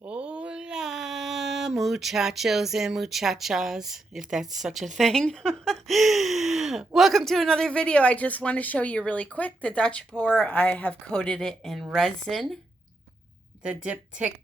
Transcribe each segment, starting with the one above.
Hola, muchachos and muchachas, if that's such a thing. Welcome to another video. I just want to show you really quick the Dutch pour. I have coated it in resin. The diptych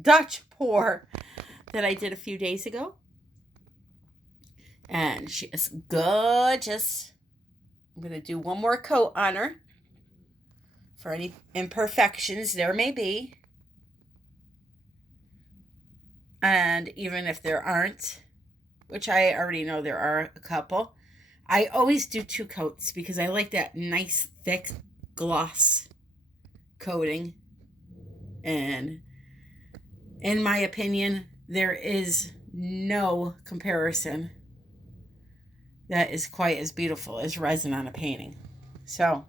Dutch pour that I did a few days ago. And she is gorgeous. I'm going to do one more coat on her for any imperfections there may be. And even if there aren't, which I already know there are a couple, I always do 2 coats because I like that nice thick gloss coating. And in my opinion, there is no comparison that is quite as beautiful as resin on a painting. So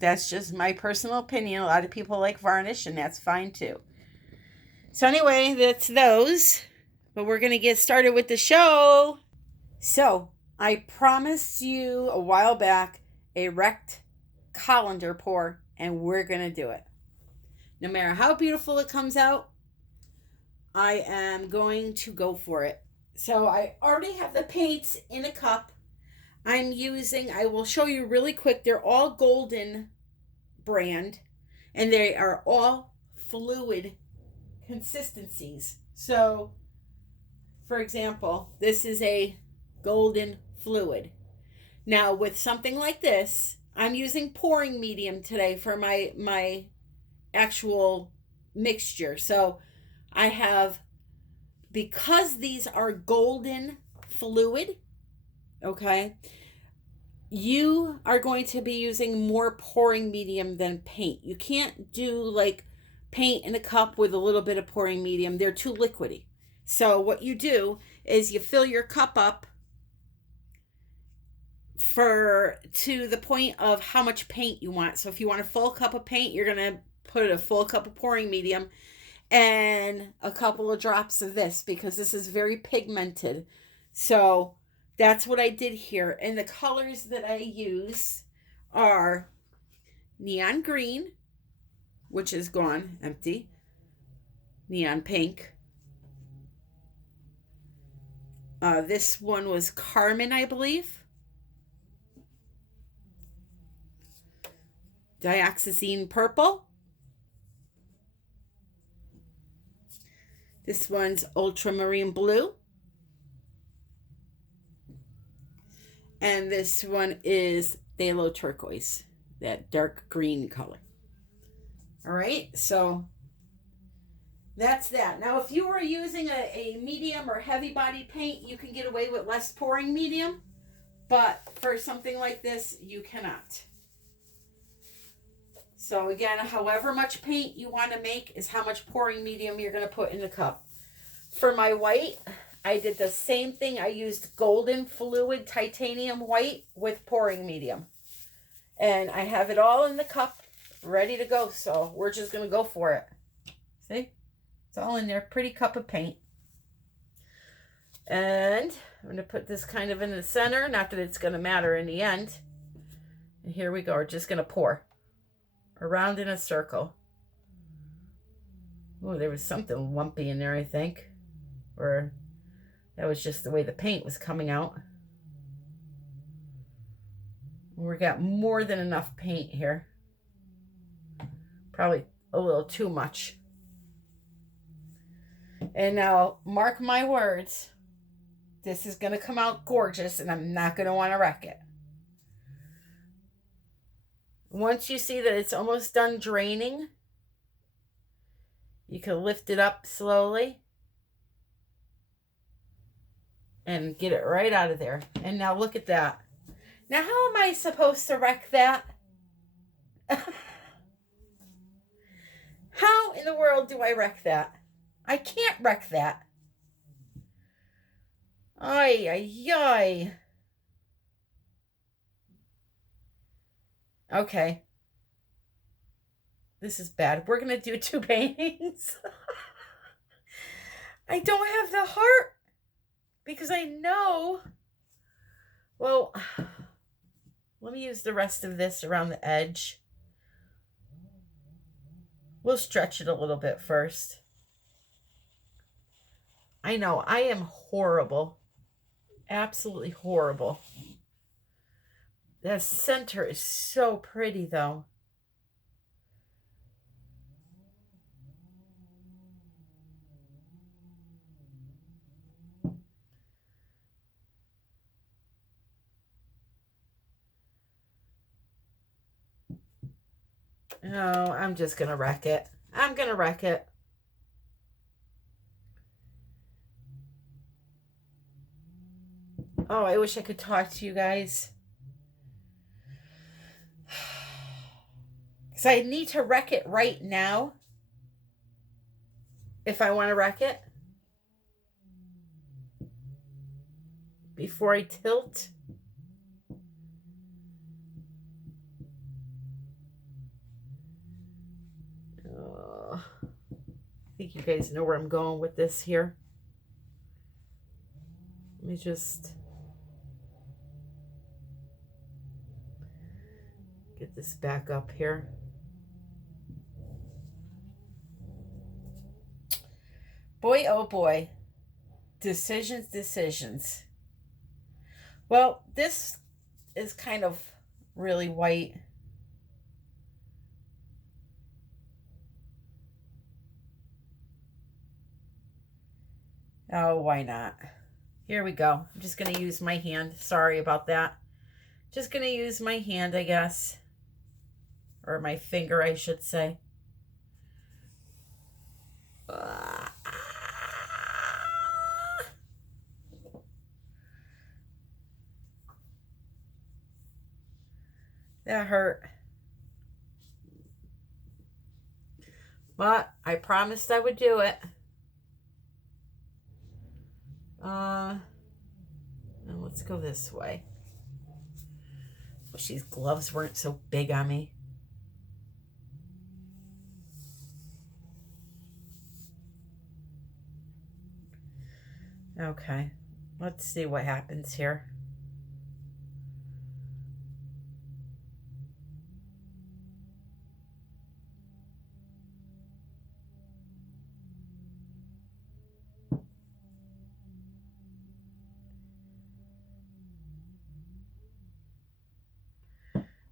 that's just my personal opinion. A lot of people like varnish, and that's fine too. So anyway, that's those. But we're going to get started with the show. So I promised you a while back a wrecked colander pour, and we're going to do it. No matter how beautiful it comes out, I am going to go for it. So I already have the paints in a cup. I will show you really quick. They're all Golden brand, and they are all fluid consistencies. So, for example, this is a golden fluid. Now, with something like this, I'm using pouring medium today for my actual mixture. So, I have, because these are golden fluid, okay, you are going to be using more pouring medium than paint. You can't do like paint in a cup with a little bit of pouring medium. They're too liquidy. So what you do is you fill your cup up to the point of how much paint you want. So if you want a full cup of paint, you're going to put a full cup of pouring medium and a couple of drops of this, because this is very pigmented. So that's what I did here. And the colors that I use are neon green, which is gone, empty. Neon pink. This one was Carmen, I believe. Dioxazine purple. This one's ultramarine blue. And this one is phthalo turquoise, that dark green color. All right, so that's that. Now, if you were using a medium or heavy body paint, you can get away with less pouring medium. But for something like this, you cannot. So again, however much paint you want to make is how much pouring medium you're going to put in the cup. For my white, I did the same thing. I used golden fluid titanium white with pouring medium. And I have it all in the cup, ready to go. So we're just going to go for it. See? It's all in there. Pretty cup of paint. And I'm going to put this kind of in the center. Not that it's going to matter in the end. And here we go. We're just going to pour around in a circle. Oh, there was something lumpy in there, I think. Or that was just the way the paint was coming out. We got more than enough paint here. Probably a little too much. And now, mark my words, this is going to come out gorgeous, and I'm not going to want to wreck it. Once you see that it's almost done draining, you can lift it up slowly and get it right out of there. And now look at that. Now, how am I supposed to wreck that? How in the world do I wreck that? I can't wreck that. Ay, ay, ay. Okay. This is bad. We're going to do 2 paintings. I don't have the heart because I know. Well, let me use the rest of this around the edge. We'll stretch it a little bit first. I know, I am horrible. Absolutely horrible. The center is so pretty, though. No, I'm just going to wreck it. I'm going to wreck it. Oh, I wish I could talk to you guys. Because I need to wreck it right now. If I want to wreck it. Before I tilt. I think you guys know where I'm going with this here. Let me just get this back up here. Boy, oh boy. Decisions. Well, this is kind of really white. Oh, why not? Here we go. I'm just going to use my hand. Sorry about that. Just going to use my hand, I guess. Or my finger, I should say. That hurt. But I promised I would do it. Now let's go this way. Wish these gloves weren't so big on me. Okay, let's see what happens here.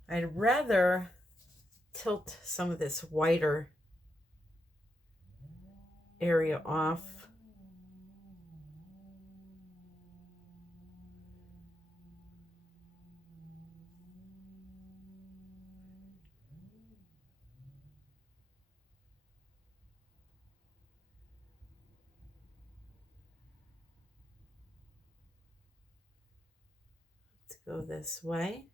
I'd rather tilt some of this whiter area off. Let's go this way.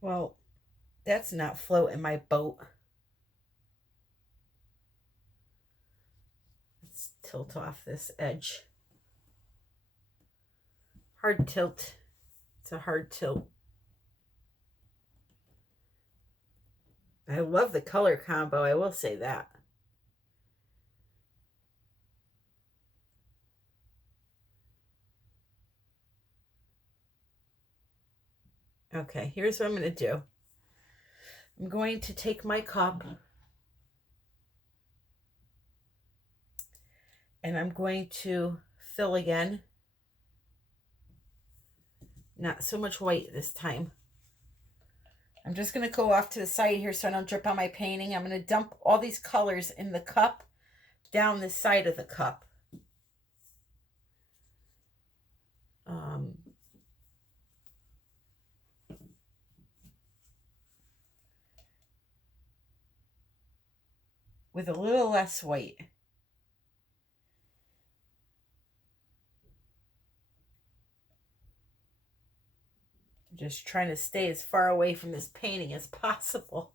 Well, that's not floating my boat. Let's tilt off this edge. Hard tilt. It's a hard tilt. I love the color combo, I will say that. Okay, here's what I'm going to do. I'm going to take my cup and I'm going to fill again. Not so much white this time. I'm just going to go off to the side here so I don't drip on my painting. I'm going to dump all these colors in the cup down the side of the cup. With a little less white. I'm just trying to stay as far away from this painting as possible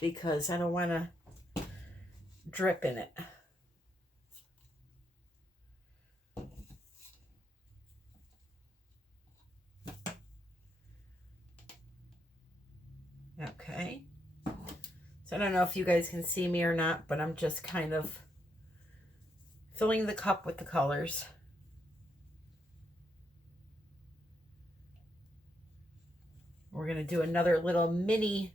because I don't want to drip in it. Okay. So I don't know if you guys can see me or not, but I'm just kind of filling the cup with the colors. We're going to do another little mini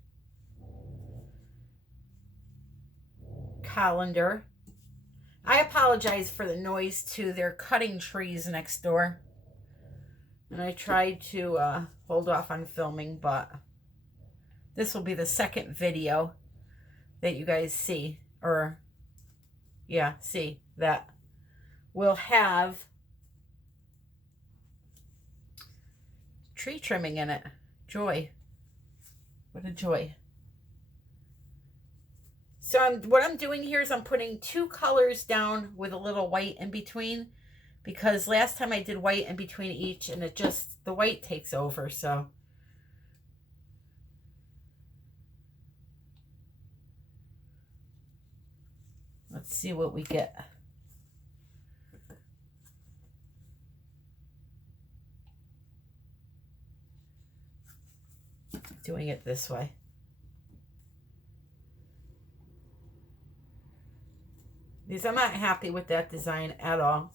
colander. I apologize for the noise too. They're cutting trees next door. And I tried to hold off on filming, but this will be the second video that you guys see, or yeah, see, that will have tree trimming in it. Joy. What a joy. So what I'm doing here is I'm putting 2 colors down with a little white in between, because last time I did white in between each and it just, the white takes over. So let's see what we get. Doing it this way. Because I'm not happy with that design at all.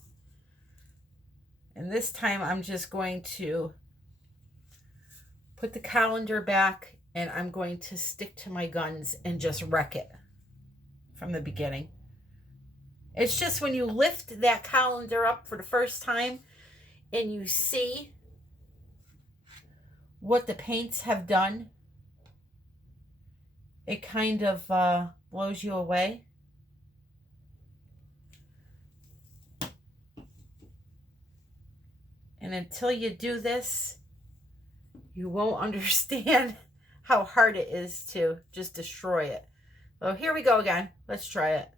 And this time I'm just going to put the colander back and I'm going to stick to my guns and just wreck it from the beginning. It's just when you lift that colander up for the first time and you see what the paints have done, it kind of blows you away. And until you do this, you won't understand how hard it is to just destroy it. So here we go again. Let's try it.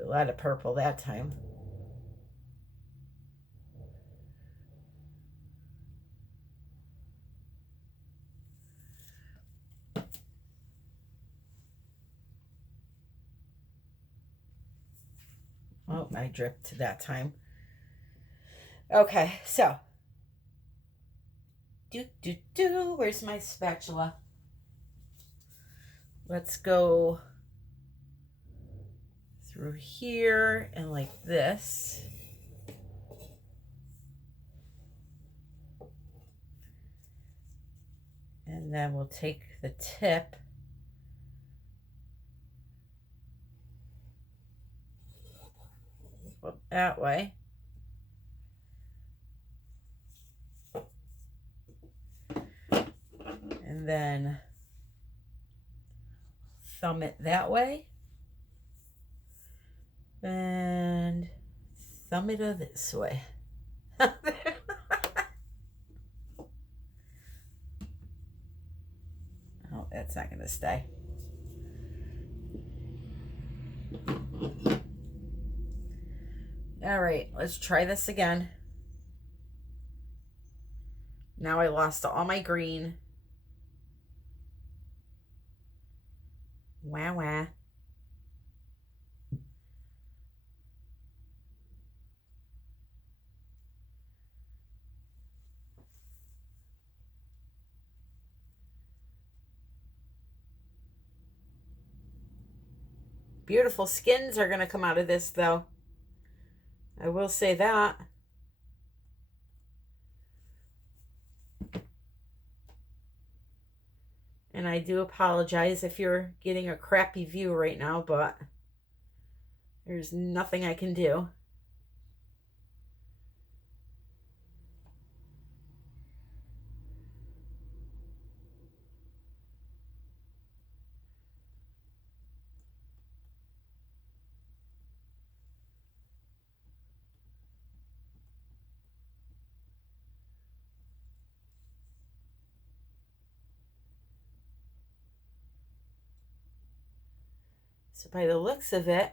A lot of purple that time. Oh, I dripped that time. Okay, so. Where's my spatula? Let's go through here and like this. And then we'll take the tip that way. And then thumb it that way. And thumb it this way. Oh, that's not going to stay. All right, let's try this again. Now I lost all my green. Wah, wah. Beautiful skins are going to come out of this, though. I will say that. And I do apologize if you're getting a crappy view right now, but there's nothing I can do. So by the looks of it,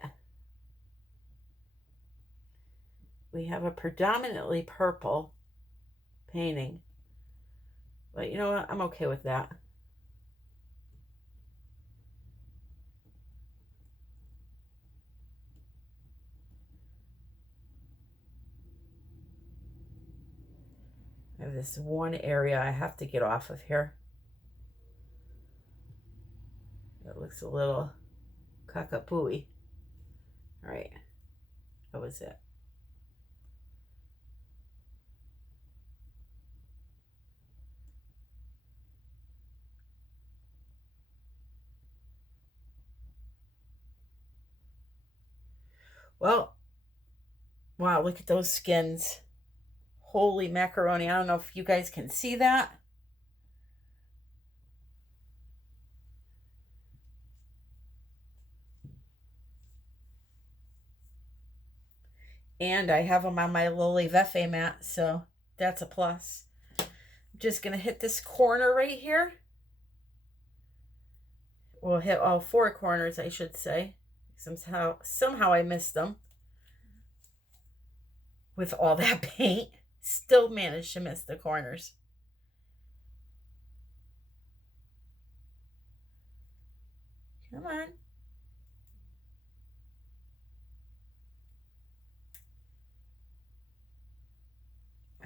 we have a predominantly purple painting. But you know what? I'm okay with that. I have this one area I have to get off of here. It looks a little cockapooey. All right, that was it. Well, wow, look at those skins. Holy macaroni. I don't know if you guys can see that. And I have them on my Lily Vefe mat, so that's a plus. I'm just going to hit this corner right here. We'll hit all four corners, I should say. Somehow I missed them. With all that paint, still managed to miss the corners. Come on.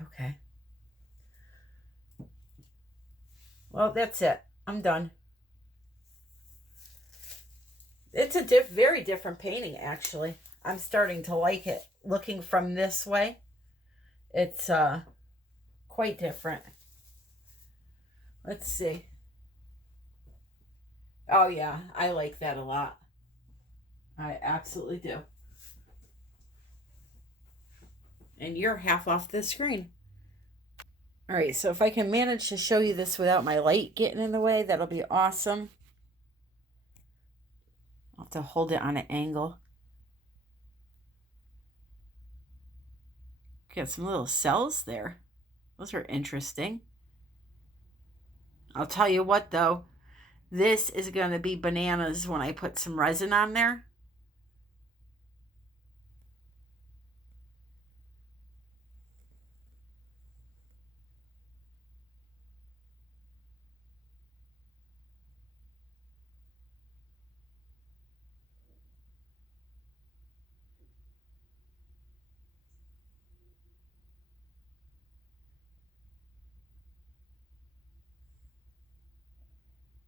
Okay. Well, that's it. I'm done. It's a very different painting, actually. I'm starting to like it. Looking from this way, it's quite different. Let's see. Oh, yeah. I like that a lot. I absolutely do. And you're half off the screen. All right, so if I can manage to show you this without my light getting in the way, that'll be awesome. I'll have to hold it on an angle. Got some little cells there. Those are interesting. I'll tell you what, though. This is going to be bananas when I put some resin on there.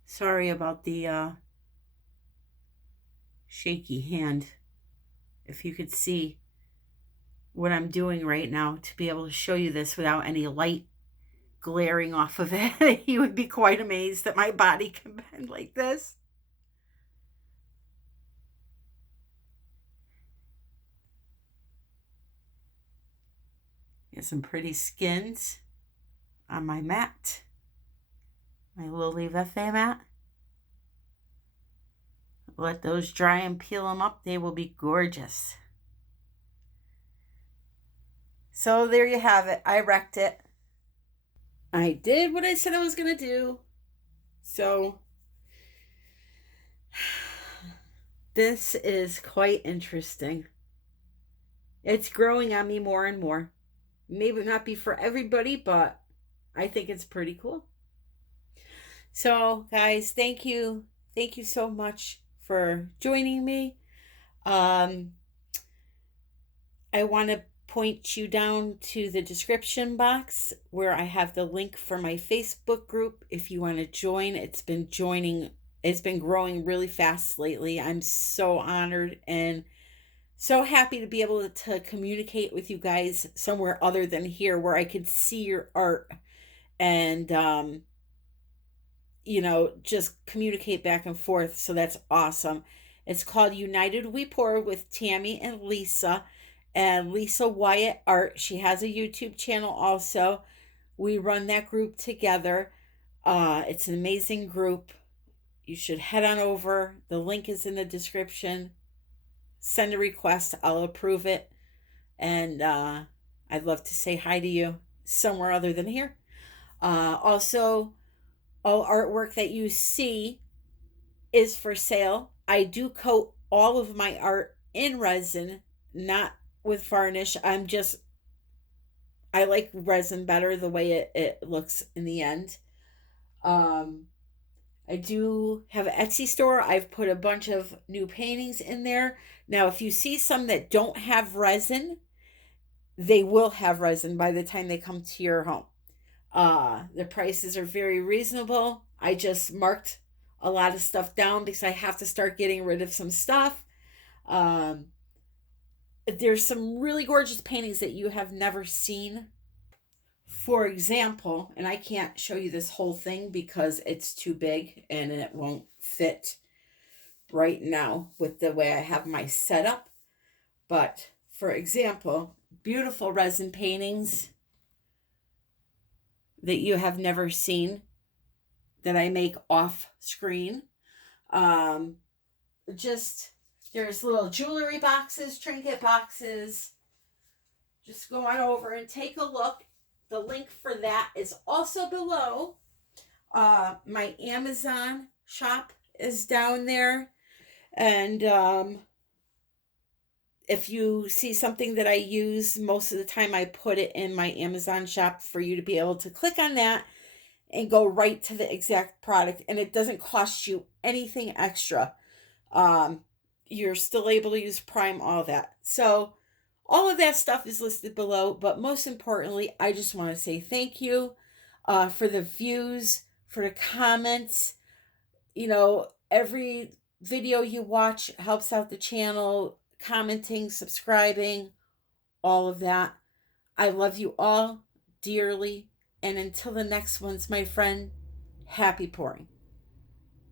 Sorry about the shaky hand. If you could see what I'm doing right now to be able to show you this without any light glaring off of it, you would be quite amazed that my body can bend like this. Got some pretty skins on my mat. My Lily Vefe mat. Let those dry and peel them up. They will be gorgeous. So there you have it. I wrecked it. I did what I said I was going to do. So this is quite interesting. It's growing on me more and more. Maybe not be for everybody, but I think it's pretty cool. So, guys, thank you. Thank you so much for joining me. I want to point you down to the description box where I have the link for my Facebook group. If you want to join, it's been growing really fast lately. I'm so honored and so happy to be able to communicate with you guys somewhere other than here where I could see your art and just communicate back and forth. So that's awesome. It's called United We Pour with Tammy and Lisa Wyatt Art. She has a YouTube channel also. We run that group together. It's an amazing group. You should head on over. The link is in the description. Send a request. I'll approve it. And I'd love to say hi to you somewhere other than here. Also, all artwork that you see is for sale. I do coat all of my art in resin, not with varnish. I like resin better the way it looks in the end. I do have an Etsy store. I've put a bunch of new paintings in there. Now, if you see some that don't have resin, they will have resin by the time they come to your home. The prices are very reasonable. I just marked a lot of stuff down because I have to start getting rid of some stuff. Um, there's some really gorgeous paintings that you have never seen. For example, and I can't show you this whole thing because it's too big and it won't fit right now with the way I have my setup. But for example, beautiful resin paintings that you have never seen that I make off screen. Um, just there's little jewelry boxes, trinket boxes. Just go on over and take a look. The link for that is also below. My Amazon shop is down there. And if you see something that I use, most of the time I put it in my Amazon shop for you to be able to click on that and go right to the exact product. And it doesn't cost you anything extra. You're still able to use Prime, all that. So all of that stuff is listed below. But most importantly, I just want to say thank you for the views, for the comments. You know, every video you watch helps out the channel. Commenting, subscribing, all of that. I love you all dearly. And until the next ones, my friend, happy pouring.